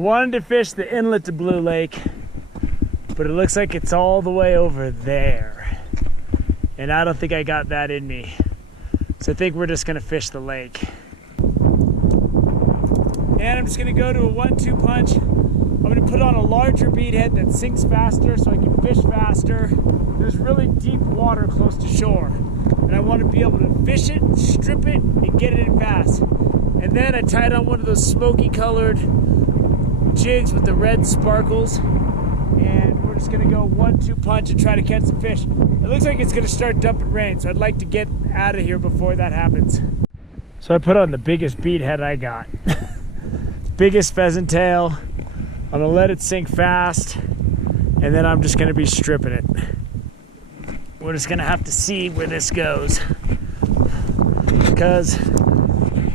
I wanted to fish the inlet to Blue Lake, but it looks like it's all the way over there. And I don't think I got that in me. So I think we're just gonna fish the lake. And I'm just gonna go to a 1-2 punch. I'm gonna put on a larger bead head that sinks faster so I can fish faster. There's really deep water close to shore. And I wanna be able to fish it, strip it, and get it in fast. And then I tied on one of those smoky colored jigs with the red sparkles. And we're just gonna go 1-2 punch and try to catch some fish. It looks like it's gonna start dumping rain, so I'd like to get out of here before that happens. So I put on the biggest bead head I got. Biggest pheasant tail. I'm gonna let it sink fast, and then I'm just gonna be stripping it. We're just gonna have to see where this goes, because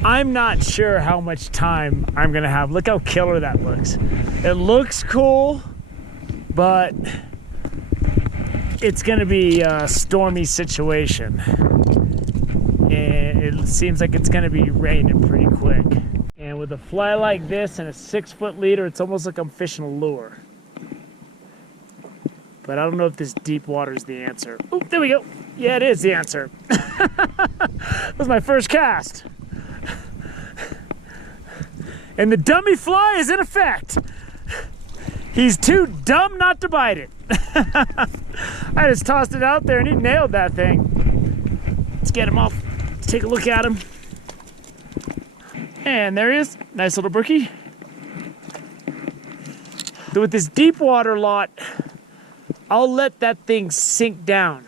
I'm not sure how much time I'm gonna have. Look how killer that looks. It looks cool, but it's gonna be a stormy situation. And it seems like it's gonna be raining pretty quick. And with a fly like this and a 6-foot leader, it's almost like I'm fishing a lure. But I don't know if this deep water is the answer. Oh, there we go. Yeah, it is the answer. That was my first cast. And the dummy fly is in effect. He's too dumb not to bite it. I just tossed it out there and he nailed that thing. Let's get him off. Let's take a look at him. And there he is. Nice little brookie. So with this deep water lot, I'll let that thing sink down.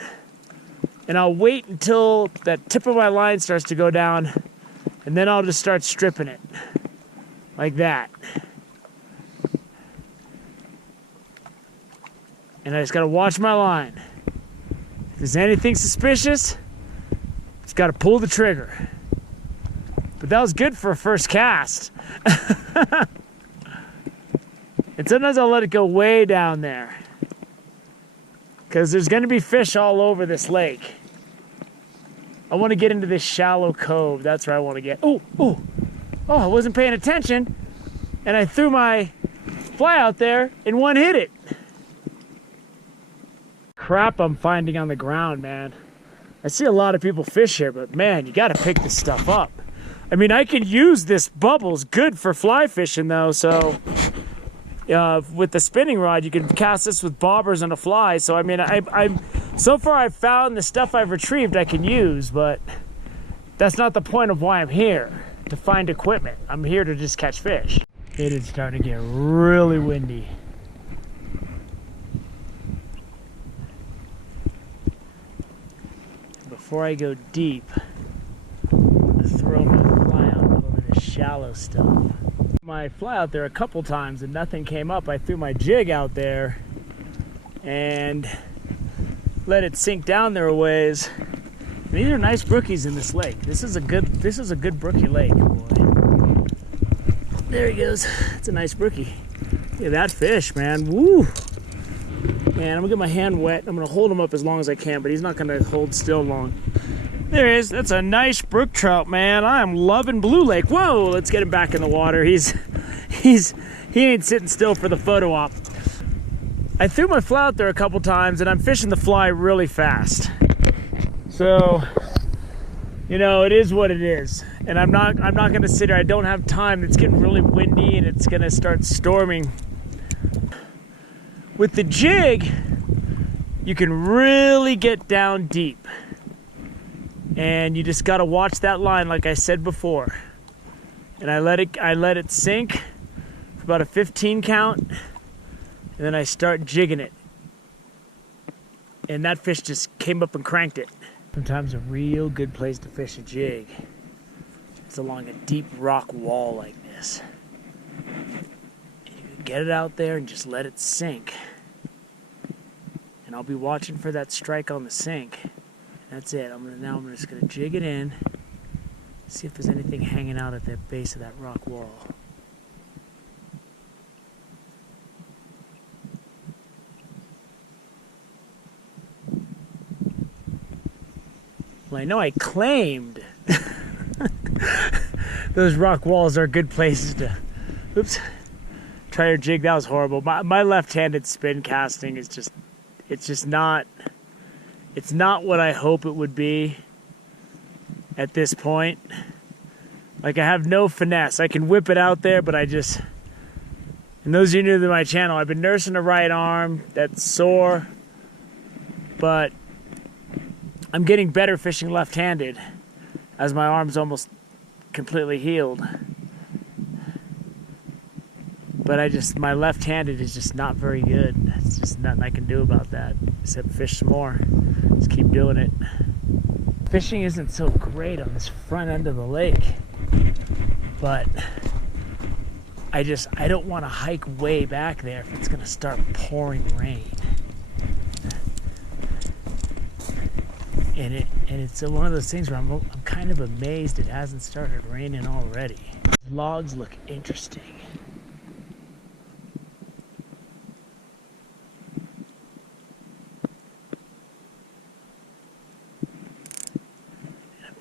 And I'll wait until that tip of my line starts to go down. And then I'll just start stripping it. Like that. And I just gotta watch my line. If there's anything suspicious, just gotta pull the trigger. But that was good for a first cast. And sometimes I'll let it go way down there, because there's gonna be fish all over this lake. I wanna get into this shallow cove. That's where I wanna get. Oh, I wasn't paying attention. And I threw my fly out there and one hit it. Crap I'm finding on the ground, man. I see a lot of people fish here, but man, you gotta pick this stuff up. I mean, I can use this bubbles good for fly fishing though, so with the spinning rod, you can cast this with bobbers and a fly. So I mean, I'm so far I've found the stuff I've retrieved I can use, but that's not the point of why I'm here, to find equipment. I'm here to just catch fish. It is starting to get really windy. Before I go deep, I'm gonna throw my fly out over the shallow stuff. My fly out there a couple times and nothing came up. I threw my jig out there and let it sink down there a ways. And these are nice brookies in this lake. This is a good brookie lake, boy. There he goes. It's a nice brookie. Look at that fish, man. Woo! Man, I'm gonna get my hand wet. I'm gonna hold him up as long as I can, but he's not gonna hold still long. There he is. That's a nice brook trout, man. I am loving Blue Lake. Whoa, let's get him back in the water. He ain't sitting still for the photo op. I threw my fly out there a couple times and I'm fishing the fly really fast. So, you know, it is what it is. And I'm not gonna sit here. I don't have time. It's getting really windy and it's gonna start storming. With the jig, you can really get down deep. And you just gotta watch that line like I said before. And I let it sink for about a 15 count, and then I start jigging it. And that fish just came up and cranked it. Sometimes a real good place to fish a jig is along a deep rock wall like this. And you can get it out there and just let it sink. And I'll be watching for that strike on the sink. That's it. I'm just gonna jig it in, see if there's anything hanging out at the base of that rock wall. Well, I know I claimed those rock walls are good places to, Try your jig. That was horrible. My left-handed spin casting is just, it's not what I hope it would be at this point. Like, I have no finesse. I can whip it out there, but and those of you new to my channel, I've been nursing the right arm. That's sore, but I'm getting better fishing left-handed as my arm's almost completely healed. But my left-handed is just not very good. There's just nothing I can do about that except fish some more. Just keep doing it. Fishing isn't so great on this front end of the lake, but I don't want to hike way back there if it's gonna start pouring rain. And it's one of those things where I'm kind of amazed it hasn't started raining already. Logs look interesting.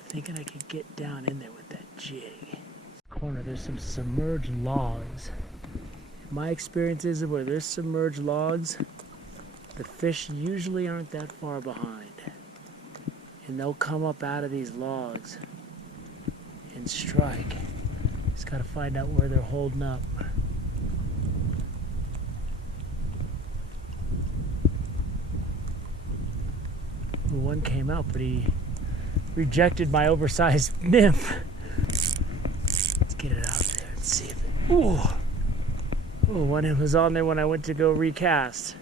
Thinking I could get down in there with that jig. Corner, there's some submerged logs. My experience is that where there's submerged logs, the fish usually aren't that far behind. And they'll come up out of these logs and strike. Just gotta find out where they're holding up. Well, one came out, but he rejected my oversized nymph. Let's get it out there and see if it... Ooh! Oh, one was on there when I went to go recast.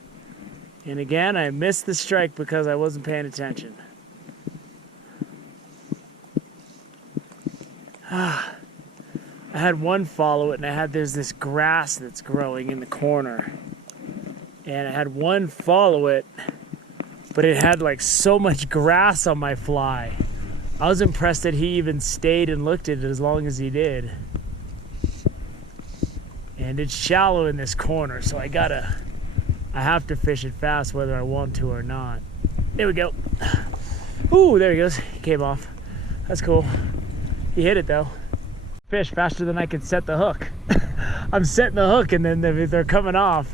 And again, I missed the strike because I wasn't paying attention. I had one follow it, and there's this grass that's growing in the corner. And I had one follow it, but it had like so much grass on my fly. I was impressed that he even stayed and looked at it as long as he did. And it's shallow in this corner, so I have to fish it fast whether I want to or not. There we go. Ooh, there he goes. He came off. That's cool. He hit it though. Fish faster than I could set the hook. I'm setting the hook and then they're coming off.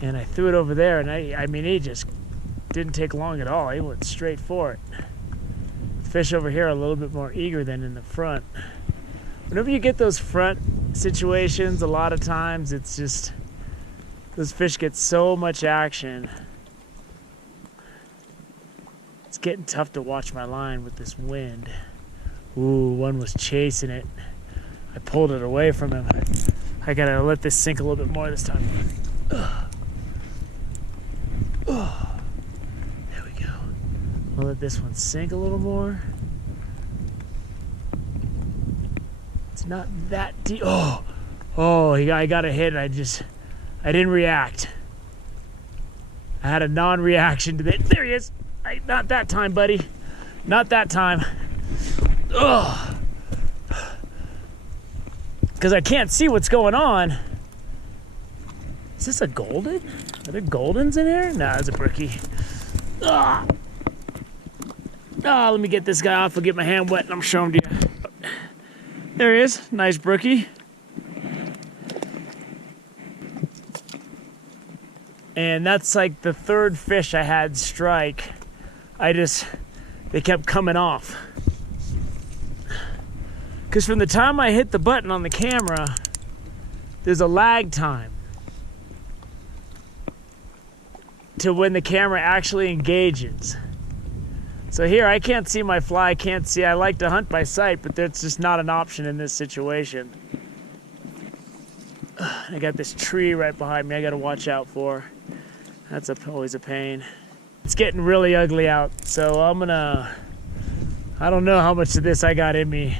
And I threw it over there, and I mean, he just didn't take long at all. He went straight for it. Fish over here are a little bit more eager than in the front. Whenever you get those front situations, a lot of times it's just, those fish get so much action. It's getting tough to watch my line with this wind. Ooh, one was chasing it. I pulled it away from him. I gotta let this sink a little bit more this time. Ugh. Oh, there we go. I'll let this one sink a little more. It's not that deep. Oh, I got a hit. I didn't react. I had a non-reaction to that. There he is. Not that time, buddy. Not that time. Ugh. Because I can't see what's going on. Is this a golden? Are there goldens in here? Nah, it's a brookie. Let me get this guy off. I'll get my hand wet and I'm showing to you. There he is. Nice brookie. And that's like the third fish I had strike. They kept coming off. Because from the time I hit the button on the camera, there's a lag time to when the camera actually engages. So here, I can't see my fly, I like to hunt by sight, but that's just not an option in this situation. I got this tree right behind me I gotta watch out for. That's always a pain. It's getting really ugly out, so I don't know how much of this I got in me.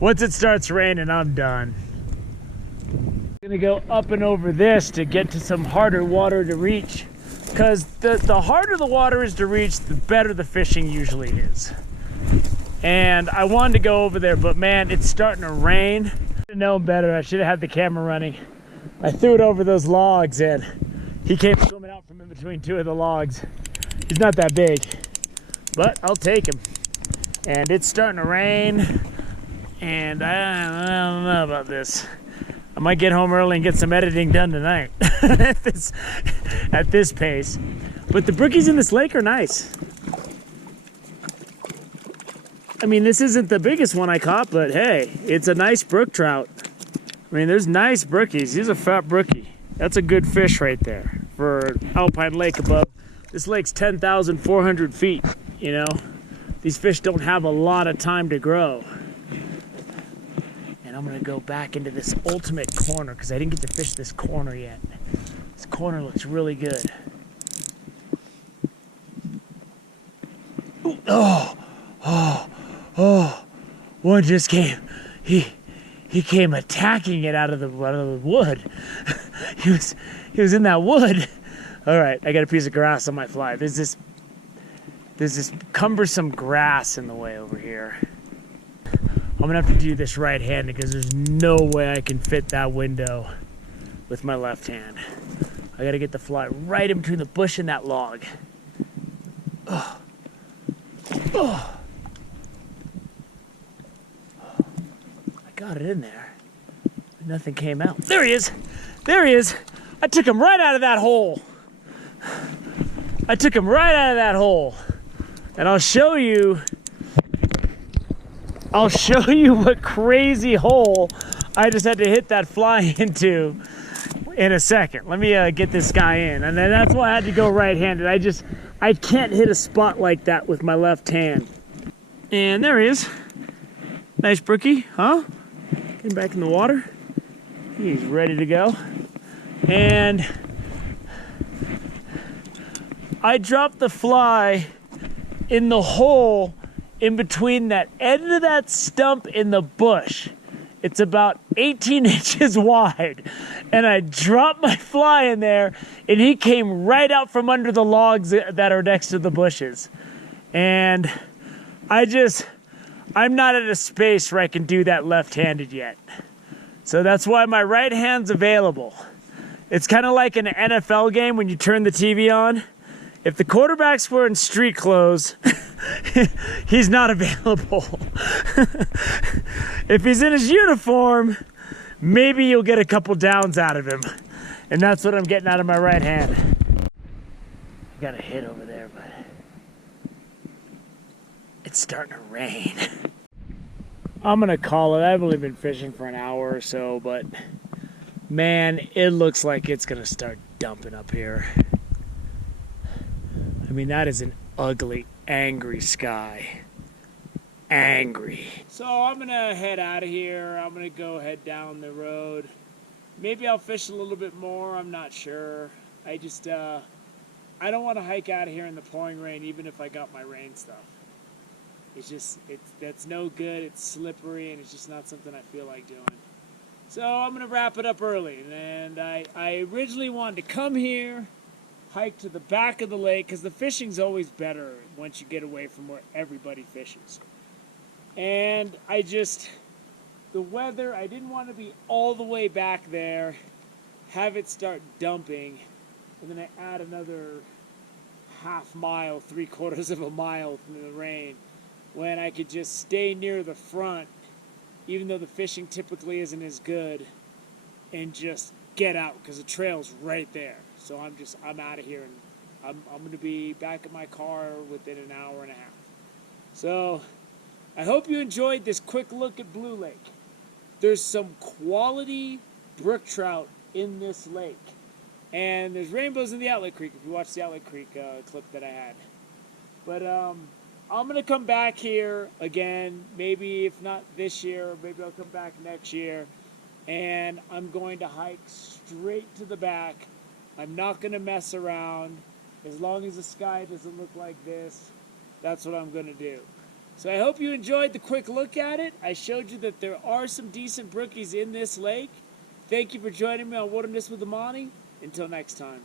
Once it starts raining, I'm done. I'm gonna go up and over this to get to some harder water to reach, because the harder the water is to reach, the better the fishing usually is. And I wanted to go over there, but man, it's starting to rain. I should have known better. I should have had the camera running. I threw it over those logs and he came swimming out from in between two of the logs. He's not that big, but I'll take him. And it's starting to rain. And I don't know about this. I might get home early and get some editing done tonight at this pace. But the brookies in this lake are nice. I mean, this isn't the biggest one I caught, but hey, it's a nice brook trout. I mean, there's nice brookies. He's a fat brookie. That's a good fish right there for Alpine Lake above. This lake's 10,400 feet, you know. These fish don't have a lot of time to grow. And I'm gonna go back into this ultimate corner because I didn't get to fish this corner yet. This corner looks really good. Ooh, oh, one just came. He came attacking it out of the wood. he was in that wood. All right, I got a piece of grass on my fly. There's this cumbersome grass in the way over here. I'm gonna have to do this right-handed because there's no way I can fit that window with my left hand. I gotta get the fly right in between the bush and that log. Oh. Oh. I got it in there. But nothing came out. There he is. There he is. I took him right out of that hole. I took him right out of that hole. And I'll show you what crazy hole I just had to hit that fly into in a second. Let me get this guy in. And then that's why I had to go right-handed. I can't hit a spot like that with my left hand. And there he is. Nice brookie, huh? Getting back in the water. He's ready to go. And I dropped the fly in the hole in between that end of that stump in the bush. It's about 18 inches wide. And I dropped my fly in there and he came right out from under the logs that are next to the bushes. And I'm not at a space where I can do that left-handed yet. So that's why my right hand's available. It's kind of like an NFL game when you turn the TV on. If the quarterback's wearing street clothes, he's not available. If he's in his uniform, maybe you'll get a couple downs out of him. And that's what I'm getting out of my right hand. I got a hit over there, but it's starting to rain. I'm gonna call it. I've only been fishing for an hour or so, but man, it looks like it's gonna start dumping up here. I mean, that is an ugly, angry sky. Angry. So I'm gonna head out of here. I'm gonna go head down the road. Maybe I'll fish a little bit more. I'm not sure. I don't want to hike out of here in the pouring rain, even if I got my rain stuff. That's no good. It's slippery, and it's just not something I feel like doing. So I'm gonna wrap it up early. And I originally wanted to come here, hike to the back of the lake, because the fishing's always better once you get away from where everybody fishes. And the weather, I didn't want to be all the way back there, have it start dumping, and then I add another half mile, 3/4 of a mile from the rain, when I could just stay near the front, even though the fishing typically isn't as good, and just get out, because the trail's right there. So I'm out of here, and I'm going to be back at my car within an hour and a half. So I hope you enjoyed this quick look at Blue Lake. There's some quality brook trout in this lake. And there's rainbows in the Outlet Creek, if you watch the Outlet Creek clip that I had. But I'm going to come back here again, maybe if not this year, maybe I'll come back next year. And I'm going to hike straight to the back. I'm not going to mess around. As long as the sky doesn't look like this, that's what I'm going to do. So I hope you enjoyed the quick look at it. I showed you that there are some decent brookies in this lake. Thank you for joining me on Wilderness with Amani. Until next time.